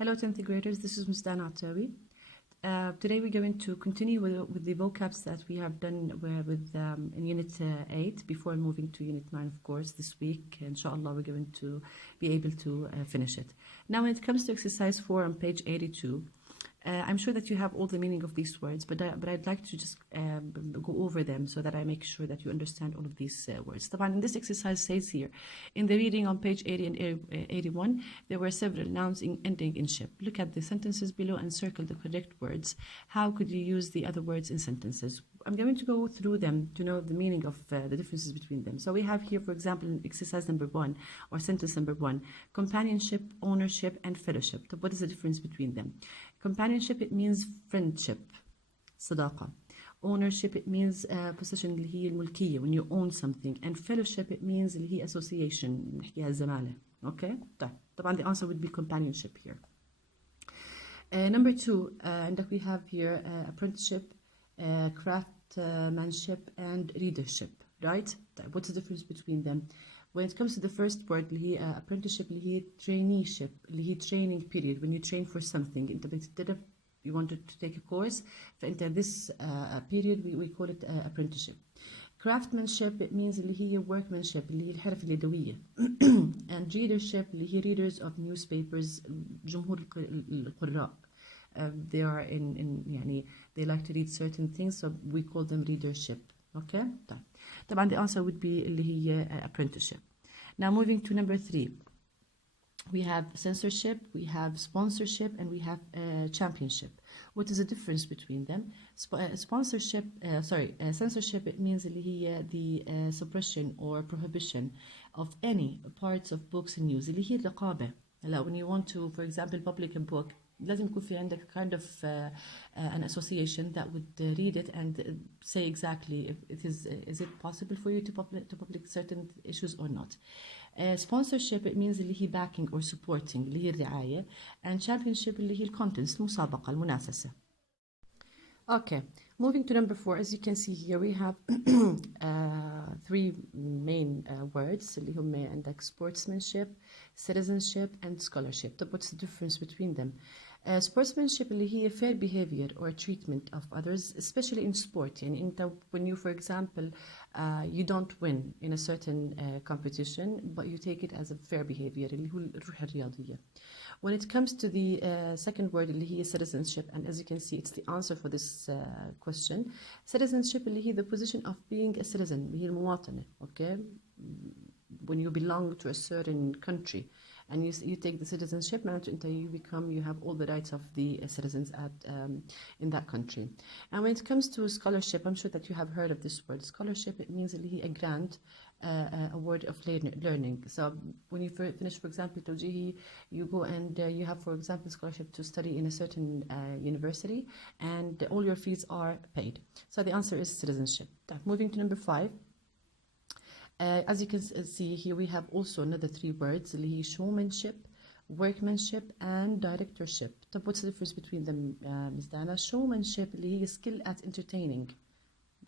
Hello 10th graders, this is Ms. Dana Attawi. Today we're going to continue with the vocabs that we have done in Unit 8 before moving to Unit 9, of course, this week. Inshallah, we're going to be able to finish it. Now, when it comes to exercise 4 on page 82, I'm sure that you have all the meaning of these words, but I'd like to just go over them so that I make sure that you understand all of these words. طبعا in this exercise says here, in the reading on page 80 and 81, there were several nouns ending in ship. Look at the sentences below and circle the correct words. How could you use the other words in sentences? I'm going to go through them to know the meaning of the differences between them. So we have here, for example, in exercise number 1 or sentence number 1, companionship, ownership, and fellowship. So what is the difference between them? Companionship, it means friendship, صداقة. Ownership, it means possession اللي هي الملكية, when you own something. And fellowship, it means اللي هي association, نحكيها الزمالة. Okay? طبعا the answer would be companionship here. Number 2, and we have here apprenticeship, craftsmanship, and readership, right? What's the difference between them? When it comes to the first word اللي هي apprenticeship اللي هي traineeship اللي هي training period, when you train for something انت بتبتدي you wanted to take a course فانت this period we call it apprenticeship. Craftsmanship, it means اللي هي workmanship اللي هي الحرف اليدوية. And readership اللي هي readers of newspapers, جمهور القراء. They are in يعني they like to read certain things, so we call them readership. Okay? طبعا the answer would be اللي هي apprenticeship. Now moving to number 3. We have censorship, we have sponsorship, and we have championship. What is the difference between them? Censorship, it means اللي هي the suppression or prohibition of any parts of books and news. اللي هي الرقابة. When you want to, for example, publish a book, لازم يكون في عندك kind of an association that would read it and say exactly if it is it possible for you to publish certain issues or not. Sponsorship, it means اللي هي backing or supporting اللي هي الرعاية, and championship اللي هي contents المسابقة المنافسة. Okay, moving to number 4, as you can see here we have 3 main words اللي هم عندك sportsmanship, citizenship, and scholarship. But what's the difference between them? Sportsmanship اللي هي fair behavior or treatment of others, especially in sport. يعني انت when you, for example, you don't win in a certain competition, but you take it as a fair behavior اللي هو الروح الرياضية. When it comes to the second word اللي هي citizenship, and as you can see it's the answer for this question. Citizenship اللي هي the position of being a citizen اللي هي المواطنة. Okay? When you belong to a certain country and you take the citizenship, you have all the rights of the citizens in that country. And when it comes to scholarship, I'm sure that you have heard of this word. Scholarship, it means a grant, a word of learning. So when you finish, for example, توجيهي, you go and you have, for example, scholarship to study in a certain university, and all your fees are paid. So the answer is citizenship. Moving to number 5. As you can see here, we have also another 3 words اللي هي showmanship, workmanship, and directorship. طب what's the difference between them, Ms. Dana? Showmanship اللي هي skill at entertaining.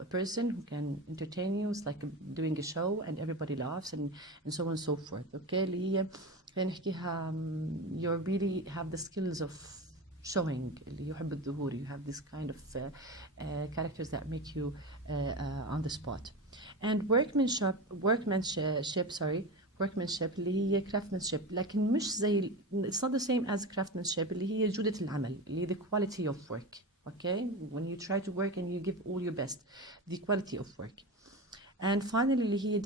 A person who can entertain you, it's like doing a show and everybody laughs and so on and so forth. Okay, اللي هي خلينا نحكيها you really have the skills of showing اللي يحب الظهور. You have this kind of characters that make you on the spot. And workmanship اللي هي craftsmanship, لكن مش زي it's not the same as craftsmanship اللي هي جودة العمل اللي هي the quality of work. Okay, when you try to work and you give all your best, the quality of work. And finally اللي هي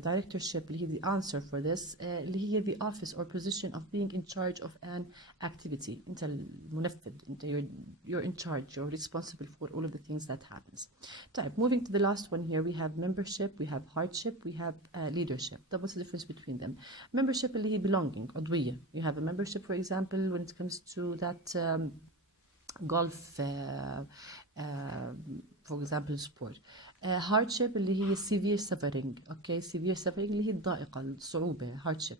directorship اللي هي the answer for this اللي هي the office or position of being in charge of an activity. انت المنفذ, انت you're in charge, you're responsible for all of the things that happens. طيب, moving to the last one here, we have membership, we have hardship, we have leadership. What's the difference between them? Membership اللي هي belonging, عضوية. You have a membership, for example, when it comes to that golf, for example, sport. Hardship اللي هي severe suffering. Okay, severe suffering اللي هي الضائقة, الصعوبة, hardship.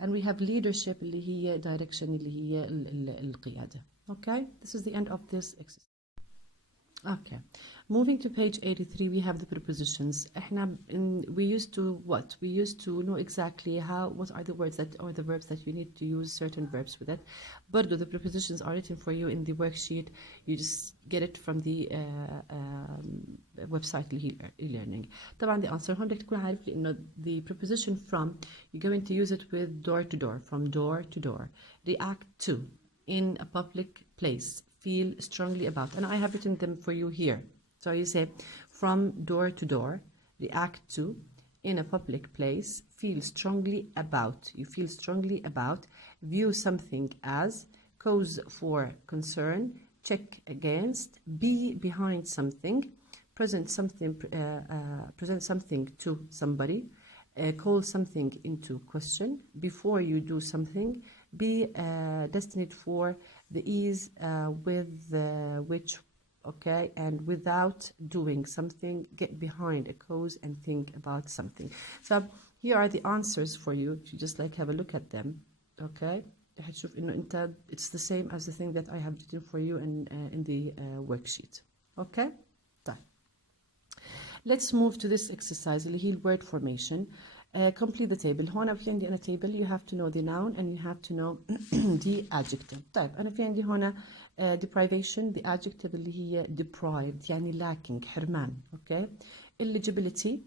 And we have leadership اللي هي direction اللي هي القيادة. Okay, this is the end of this exercise. Okay. Moving to page 83, we have the prepositions. We used to what? We used to know exactly what are the words that or the verbs that you need to use certain verbs with it. But the prepositions are written for you in the worksheet. You just get it from the website اللي هي e-learning. طبعا the answer هون بدك تكون عارف إنه the preposition from, you're going to use it with door to door, from door to door. React to, in a public place, feel strongly about, and I have written them for you here. So you say from door to door, react to, in a public place, feel strongly about, you feel strongly about, view something as, cause for concern, check against, be behind something, present something to somebody, call something into question, before you do something, be destined for the ease with which, okay, and without doing something, get behind a cause and think about something. So here are the answers for you. You just like have a look at them, okay. هتشوف إنه أنت it's the same as the thing that I have written for you in the worksheet, okay. طيب. Let's move to this exercise اللي هي word formation. Complete the table. هون في عندي أنا table, you have to know the noun and you have to know the adjective. طيب أنا في عندي هون deprivation, the adjective اللي هي deprived يعني lacking, حرمان, okay. Eligibility,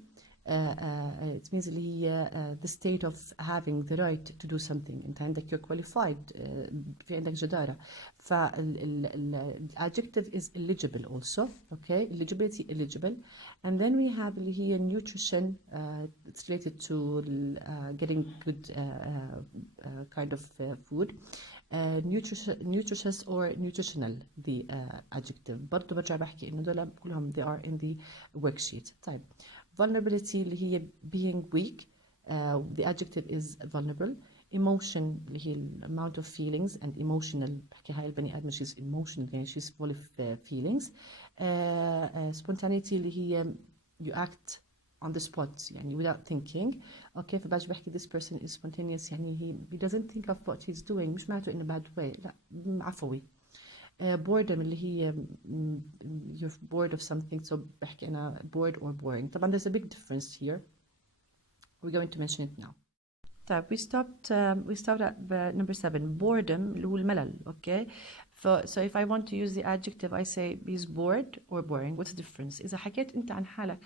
it means اللي هي the state of having the right to do something. أنت عندك you're qualified, في عندك جدارة. adjective is eligible also, okay. Eligibility, eligible. And then we have اللي هي nutrition, it's related to getting good kind of food. Nutritious or nutritional, the adjective. برضو برجع بحكي إنه دول كلهم they are in the worksheet. طيب. Vulnerability اللي هي being weak, the adjective is vulnerable. Emotion اللي هي amount of feelings and emotional, بحكي هاي البني آدم she's emotional يعني she's full of feelings. Spontaneity اللي هي you act on the spot يعني without thinking, okay. فباجي بحكي this person is spontaneous يعني he doesn't think of what he's doing, مش معناته in a bad way, لا عفوي. boredom اللي هي you're bored of something, so بحكي أنا bored or boring. طبعا there's a big difference here, we're going to mention it now. طيب we stopped at number 7, boredom اللي هو الملل, okay. So if I want to use the adjective I say he's bored or boring. What's the difference? إذا حكيت أنت عن حالك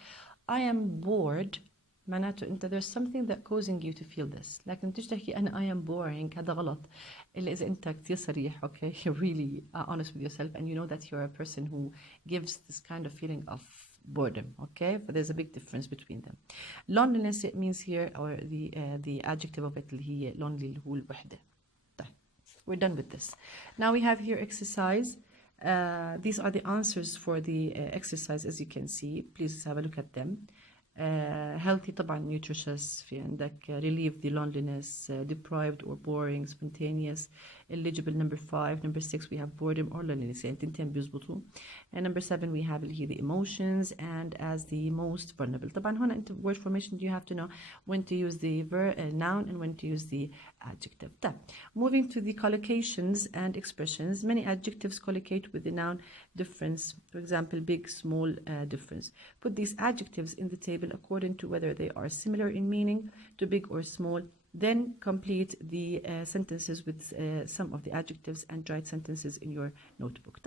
I am bored, معناته أنت there's something that causing you to feel this. لكن تيجي تحكي أنا I am boring, هذا غلط. إلا إذا أنت كتير صريح, okay, you're really honest with yourself and you know that you're a person who gives this kind of feeling of boredom, okay. But there's a big difference between them. Loneliness, it means here, or the adjective of it اللي هي lonely اللي هو الوحدة. طيب, we're done with this. Now we have here exercise. These are the answers for the exercise, as you can see. Please have a look at them. Healthy طبعا nutritious, في عندك relieve the loneliness, deprived or boring, spontaneous, eligible. Number 5. Number 6 we have boredom or loneliness, يعني تنتين بيزبطوا. And number 7 we have the emotions and as the most vulnerable. طبعا هنا انت word formation you have to know when to use the noun and when to use the adjective. طيب, moving to the collocations and expressions. Many adjectives collocate with the noun difference. For example, big, small, difference. Put these adjectives in the table according to whether they are similar in meaning to big or small. Then complete the sentences with some of the adjectives and write sentences in your notebook.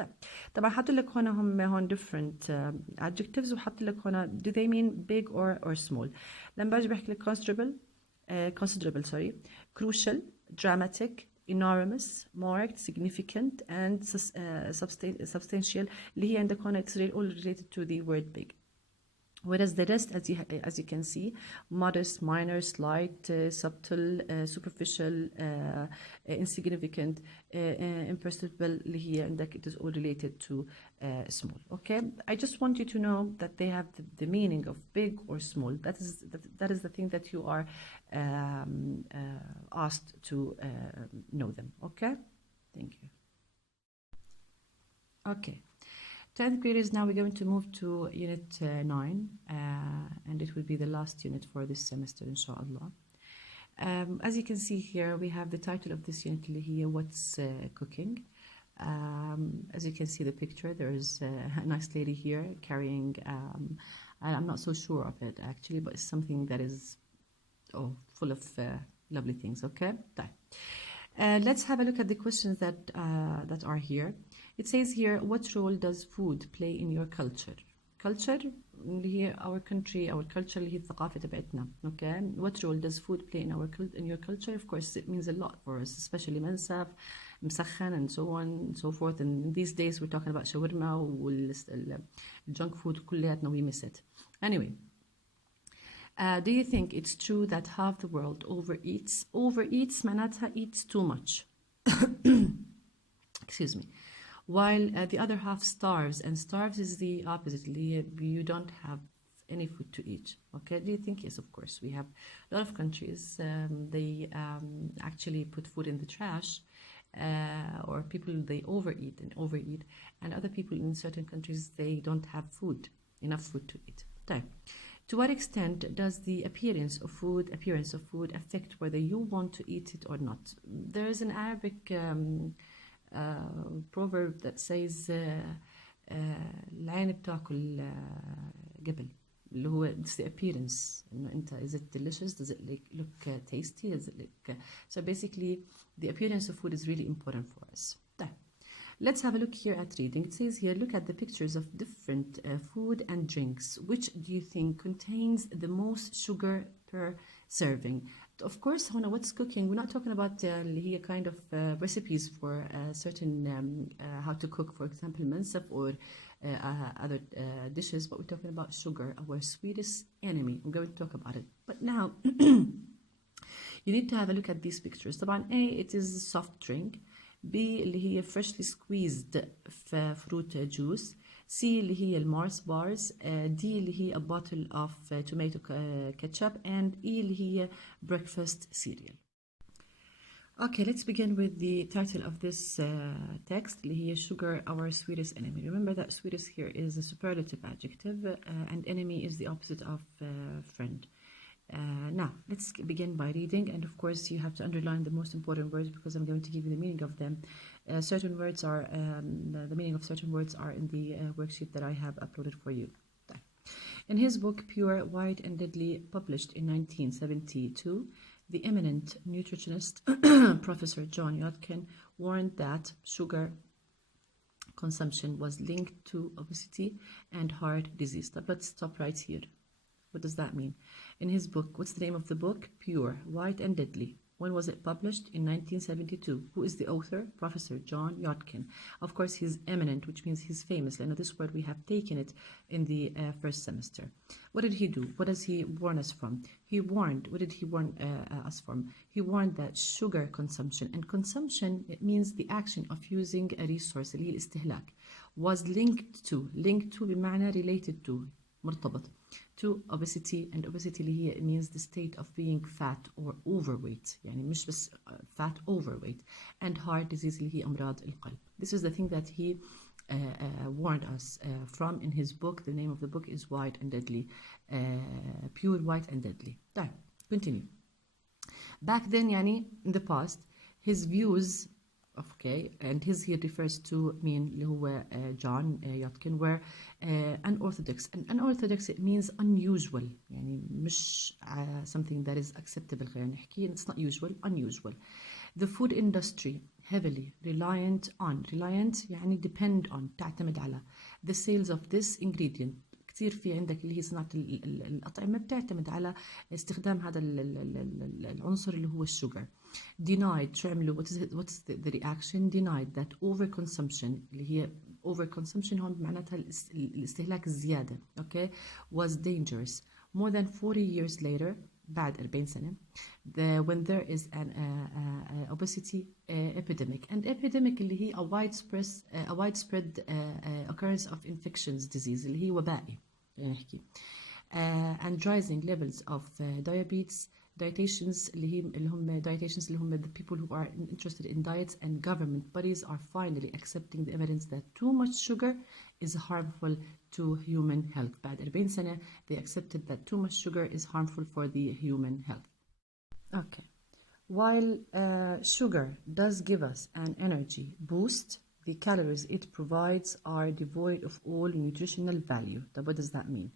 طبعا حط لك هون different adjectives وحط لك هون do they mean big or small. لما باجي بحكي لك considerable, crucial, dramatic, enormous, marked, significant, and substantial اللي هي عندك هون it's all related to the word big. Whereas the rest, as you can see, modest, minor, slight, subtle, superficial, insignificant, imperceptible, اللي هي عندك it is all related to small. Okay, I just want you to know that they have the meaning of big or small. That is the thing that you are asked to know them. Okay, thank you. Okay. 10th graders, now we're going to move to unit 9 and it will be the last unit for this semester, inshallah. As you can see here, we have the title of this unit اللي هي what's cooking. As you can see the picture, there's a nice lady here carrying, I'm not so sure of it actually, but it's something that is full of lovely things. Okay, let's have a look at the questions that are here. It says here, what role does food play in your culture? Culture اللي هي our country, our culture اللي هي الثقافة تبعتنا. Okay, what role does food play in your culture? Of course, it means a lot for us, especially منسف, مسخن, and so on and so forth. And these days we're talking about shawarma والjunk food كلياتنا we miss it. Anyway, do you think it's true that half the world overeats? Overeats معناتها eats too much. Excuse me. While the other half starves, and starves is the opposite. You don't have any food to eat. Okay, do you think? Yes, of course. We have a lot of countries, they actually put food in the trash, or people, they overeat, and other people in certain countries, they don't have enough food to eat. To what extent does the appearance of food affect whether you want to eat it or not? There is an Arabic proverb that says العين بتاكل قبل, اللي هو it's the appearance, إنه أنت, is it delicious, does it look tasty, does it look so basically the appearance of food is really important for us. Let's have a look here at reading. It says here, look at the pictures of different food and drinks. Which do you think contains the most sugar per serving? Of course, Hona, what's cooking? We're not talking about here kind of recipes for certain how to cook, for example, mansaf or other dishes, but we're talking about sugar, our sweetest enemy. I'm going to talk about it. But now, you need to have a look at these pictures. طبعا A, it is a soft drink. B, اللي هي freshly squeezed fruit juice. C, اللي هي المارس bars. D, اللي هي a bottle of tomato ketchup. And E, اللي هي breakfast cereal. Okay, let's begin with the title of this text, اللي هي sugar, our sweetest enemy. Remember that sweetest here is a superlative adjective, and enemy is the opposite of friend. Now, let's begin by reading, and of course you have to underline the most important words because I'm going to give you the meaning of them. Certain words are, the meaning of certain words are in the worksheet that I have uploaded for you. In his book, Pure, White and Deadly, published in 1972, the eminent nutritionist, Professor John Yotkin, warned that sugar consumption was linked to obesity and heart disease. But let's stop right here. What does that mean? In his book, what's the name of the book? Pure, White and Deadly. When was it published? In 1972. Who is the author? Professor John Yotkin. Of course, he's eminent, which means he's famous. I know this word, we have taken it in the first semester. What did he do? What does he warn us from? He warned, what did he warn us from? He warned that sugar consumption, and consumption, it means the action of using a resource, اللي هي الاستهلاك, was linked to بمعنى related to, مرتبط, to obesity, and obesity اللي هي means the state of being fat or overweight, يعني مش بس fat, overweight, and heart disease اللي هي أمراض القلب. This is the thing that he warned us from in his book. The name of the book is White and Deadly, Pure, White and Deadly. Continue. Back then, يعني in the past, his views, okay, and his here refers to mean اللي هو John Yotkin, were unorthodox. And unorthodox, it means unusual, يعني مش something that is acceptable. خلينا نحكي, it's not usual, unusual. The food industry heavily reliant يعني depend on, تعتمد على the sales of this ingredient. كثير في عندك اللي هي صناعة الأطعمة بتعتمد على استخدام هذا العنصر اللي هو الشوجر. Denied, شو عملوا? What's the reaction? Denied that overconsumption, اللي هي overconsumption هون معناتها الاستهلاك الزيادة, okay, was dangerous. More than 40 years later, بعد 40 سنة, when there is an obesity epidemic, and epidemic اللي هي a widespread occurrence of infections disease, اللي هي وبائي نحكي, and rising levels of dietitians اللي هم the people who are interested in diets, and government bodies are finally accepting the evidence that too much sugar is harmful to human health. بعد 40 سنة they accepted that too much sugar is harmful for the human health. Okay. While sugar does give us an energy boost, the calories it provides are devoid of all nutritional value. طب what does that mean?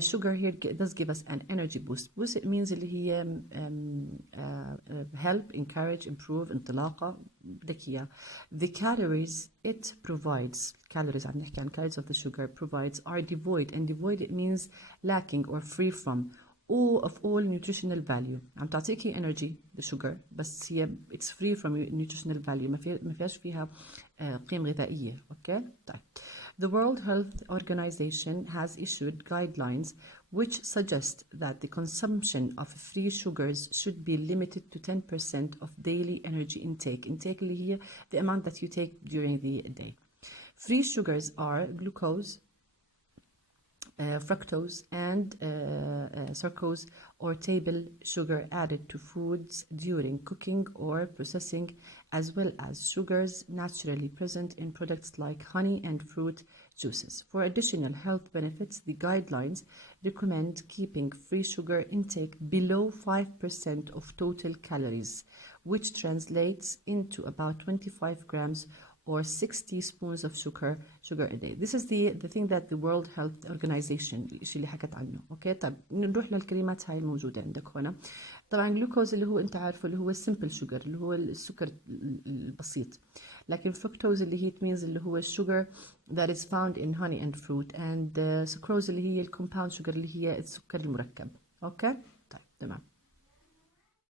Sugar here does give us an energy boost. Boost it means اللي هي help, encourage, improve, انطلاقة بدك إياه. The calories it provides, calories عم نحكي عن calories of the sugar provides are devoid, and devoid it means lacking or free from all nutritional value. عم تعطيكي energy the sugar بس هي it's free from nutritional value ما فيهاش فيها قيم غذائية. اوكي طيب. The World Health Organization has issued guidelines which suggest that the consumption of free sugars should be limited to 10% of daily energy intake. Intake اللي هي the amount that you take during the day. Free sugars are glucose, fructose, and sucrose or table sugar added to foods during cooking or processing, as well as sugars naturally present in products like honey and fruit juices. For additional health benefits, the guidelines recommend keeping free sugar intake below 5% of total calories, which translates into about 25 grams or 6 teaspoons of sugar a day. This is the thing that the World Health Organization الشيء اللي حكت عنه. اوكي طيب نروح للكلمات هاي الموجودة عندك هنا. طبعا جلوكوز اللي هو انت عارفه اللي هو السمبل شوجر اللي هو السكر البسيط. لكن fructose اللي هي means اللي هو الشوجر that is found in honey and fruit, and sucrose اللي هي الكومباوند شوجر اللي هي السكر المركب. اوكي طيب تمام.